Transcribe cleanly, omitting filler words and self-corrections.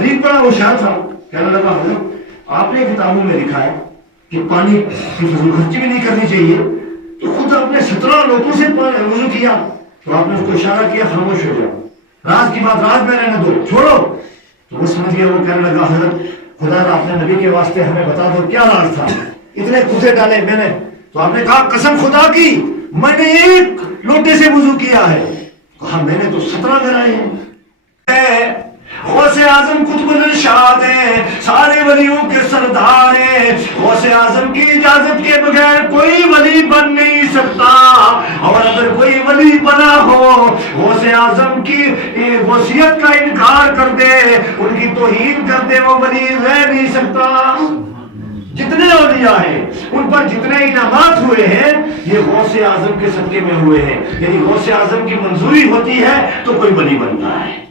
गरीब बड़ा होशियार था, कहने लगा हजरत आपने किताबों में लिखा है कि पानी की फजूल खर्ची भी नहीं करनी चाहिए, तो खुद आपने 17 लोगों से वजू किया, तो आपने उसको इशारा किया खामोश हो जाओ, राज की बात राज में रहने दो, छोड़ो। तो वो समझ गया, वो कहने लगा हजरत खुदा आपने नबी के वास्ते हमें बता दो क्या राज था, इतने कुत्ते डाले मैंने। तो आपने कहा कसम खुदा की मैंने एक लोटे से वजू किया है। कहा मैंने तो 17 कराए हैं। गौसे आजम कुतुबुल इरशाद है, सारे वलियों के सरदार है, गौसे आजम की इजाजत के बगैर कोई वली बन नहीं सकता, और अगर कोई वली बना हो गौसे आजम की वसीयत का इनकार कर दे, उनकी तौहीन कर दे, वो वली रह नहीं सकता। जितने औलिया हैं उन पर जितने इनामात हुए हैं ये गौसे आजम के सदके में हुए हैं, यदि गौसे आजम की मंजूरी होती है तो कोई वली बनता है।